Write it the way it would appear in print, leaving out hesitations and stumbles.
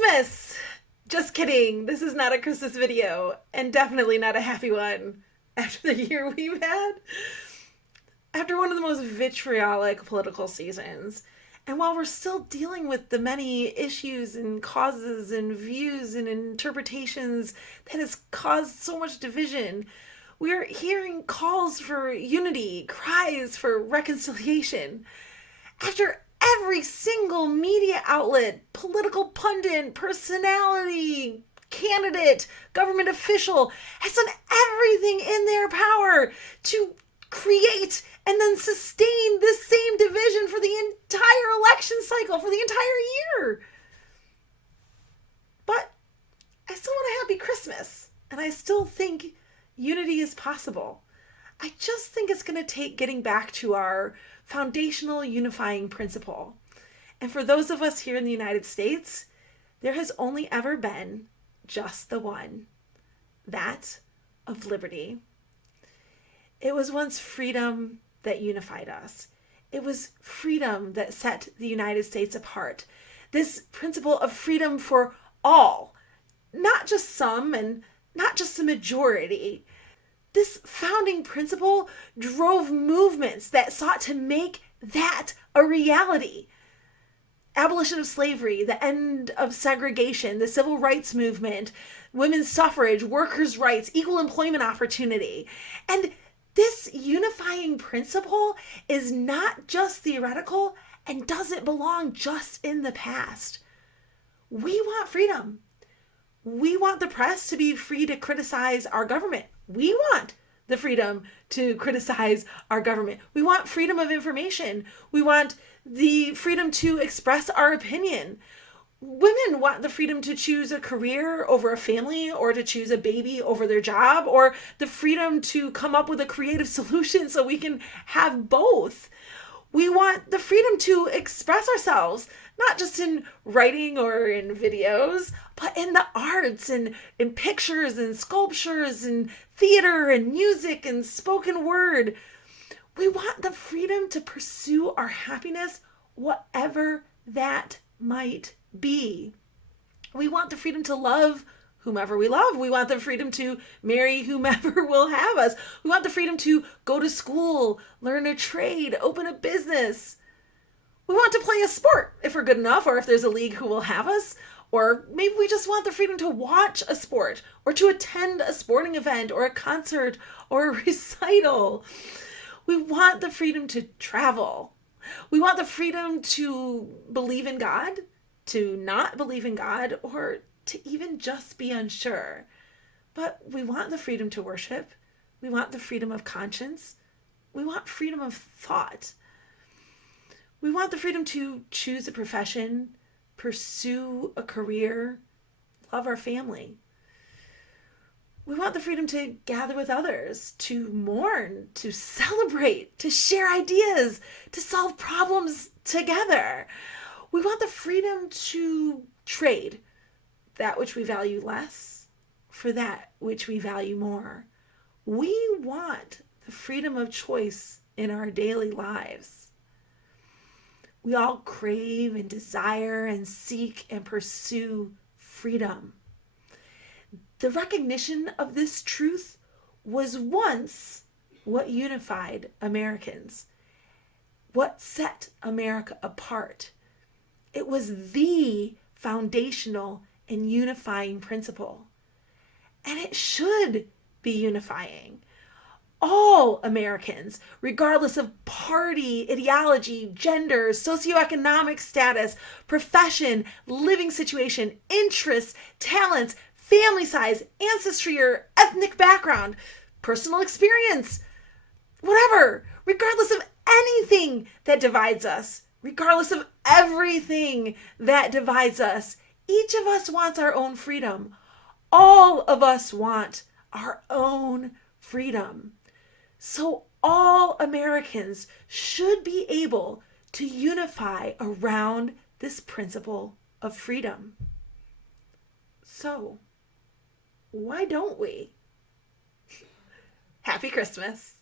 Christmas! Just kidding. This is not a Christmas video, and definitely not a happy one after the year we've had. After one of the most vitriolic political seasons, and while we're still dealing with the many issues and causes and views and interpretations that has caused so much division, we're hearing calls for unity, cries for reconciliation. After every single media outlet, political pundit, personality, candidate, government official has done everything in their power to create and then sustain this same division for the entire election cycle, for the entire year. But I still want a happy Christmas, and I still think unity is possible. I just think it's going to take getting back to our foundational unifying principle. And for those of us here in the United States, there has only ever been just the one, that of liberty. It was once freedom that unified us. It was freedom that set the United States apart. This principle of freedom for all, not just some and not just the majority. This founding principle drove movements that sought to make that a reality. Abolition of slavery, the end of segregation, the civil rights movement, women's suffrage, workers' rights, equal employment opportunity. And this unifying principle is not just theoretical and doesn't belong just in the past. We want freedom. We want the press to be free to criticize our government. We want the freedom to criticize our government. We want freedom of information. We want the freedom to express our opinion. Women want the freedom to choose a career over a family, or to choose a baby over their job, or the freedom to come up with a creative solution so we can have both. We want the freedom to express ourselves, not just in writing or in videos, but in the arts and in pictures and sculptures and theater and music and spoken word. We want the freedom to pursue our happiness, whatever that might be. We want the freedom to love whomever we love. We want the freedom to marry whomever will have us. We want the freedom to go to school, learn a trade, open a business. We want to play a sport if we're good enough, or if there's a league who will have us. Or maybe we just want the freedom to watch a sport, or to attend a sporting event, or a concert, or a recital. We want the freedom to travel. We want the freedom to believe in God, to not believe in God, or to even just be unsure. But we want the freedom to worship. We want the freedom of conscience. We want freedom of thought. We want the freedom to choose a profession, pursue a career, love our family. We want the freedom to gather with others, to mourn, to celebrate, to share ideas, to solve problems together. We want the freedom to trade that which we value less for that which we value more. We want the freedom of choice in our daily lives. We all crave and desire and seek and pursue freedom. The recognition of this truth was once what unified Americans, what set America apart. It was the foundational and unifying principle. And it should be unifying. All Americans, regardless of party, ideology, gender, socioeconomic status, profession, living situation, interests, talents, family size, ancestry, or ethnic background, personal experience, whatever, regardless of anything that divides us, regardless of everything that divides us, each of us wants our own freedom. All of us want our own freedom. So all Americans should be able to unify around this principle of freedom. So why don't we? Happy Christmas.